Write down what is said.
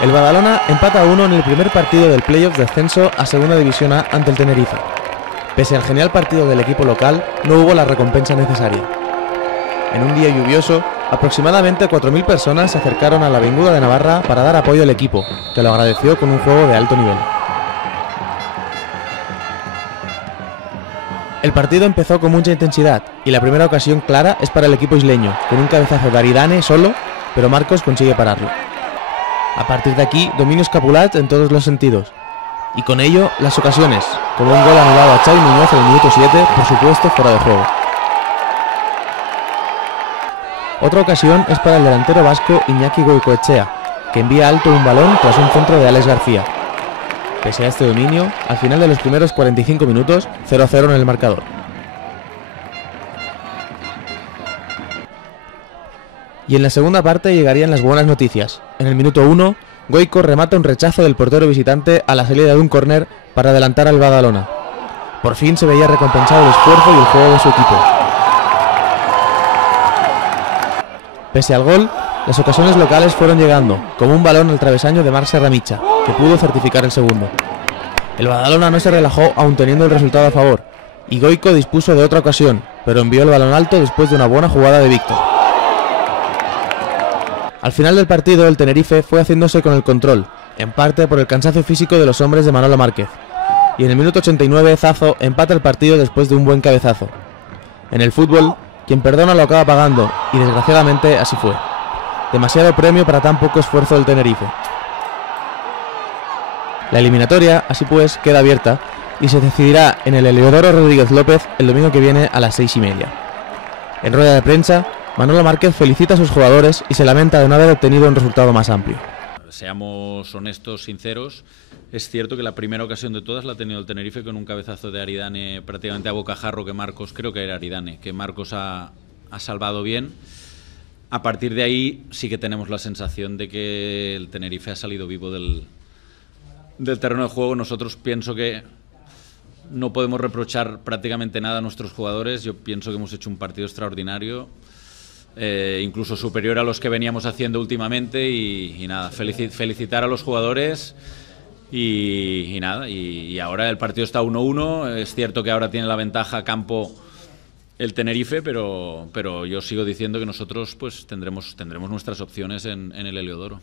El Badalona empata a 1 en el primer partido del playoff de ascenso a Segunda División A ante el Tenerife. Pese al genial partido del equipo local, no hubo la recompensa necesaria. En un día lluvioso, aproximadamente 4.000 personas se acercaron a la Avinguda de Navarra para dar apoyo al equipo, que lo agradeció con un juego de alto nivel. El partido empezó con mucha intensidad y la primera ocasión clara es para el equipo isleño, con un cabezazo de Aridane solo, pero Marcos consigue pararlo. A partir de aquí, dominio escapulat en todos los sentidos. Y con ello, las ocasiones, como un gol anulado a Xavi Muñoz en el minuto 7, por supuesto fuera de juego. Otra ocasión es para el delantero vasco Iñaki Goicoechea, que envía alto un balón tras un centro de Alex García. Pese a este dominio, al final de los primeros 45 minutos, 0-0 en el marcador. Y en la segunda parte llegarían las buenas noticias. En el minuto 1, Goico remata un rechazo del portero visitante a la salida de un córner para adelantar al Badalona. Por fin se veía recompensado el esfuerzo y el juego de su equipo. Pese al gol, las ocasiones locales fueron llegando, como un balón al travesaño de Marc Serramicha, que pudo certificar el segundo. El Badalona no se relajó aún teniendo el resultado a favor, y Goico dispuso de otra ocasión, pero envió el balón alto después de una buena jugada de Víctor. Al final del partido, el Tenerife fue haciéndose con el control, en parte por el cansancio físico de los hombres de Manolo Márquez, y en el minuto 89 Zazo empata el partido después de un buen cabezazo. En el fútbol, quien perdona lo acaba pagando, y desgraciadamente así fue. Demasiado premio para tan poco esfuerzo del Tenerife. La eliminatoria, así pues, queda abierta y se decidirá en el Heliodoro Rodríguez López el domingo que viene a las 6:30. En rueda de prensa, Manolo Márquez felicita a sus jugadores y se lamenta de no haber obtenido un resultado más amplio. Seamos honestos, sinceros, es cierto que la primera ocasión de todas la ha tenido el Tenerife con un cabezazo de Aridane prácticamente a bocajarro que Marcos, creo que era Aridane, que Marcos ha salvado bien. A partir de ahí sí que tenemos la sensación de que el Tenerife ha salido vivo del terreno de juego. Nosotros pienso que no podemos reprochar prácticamente nada a nuestros jugadores. Yo pienso que hemos hecho un partido extraordinario, incluso superior a los que veníamos haciendo últimamente y nada, felicitar a los jugadores y nada, y ahora el partido está 1-1, es cierto que ahora tiene la ventaja campo el Tenerife, pero yo sigo diciendo que nosotros pues tendremos nuestras opciones en el Heliodoro.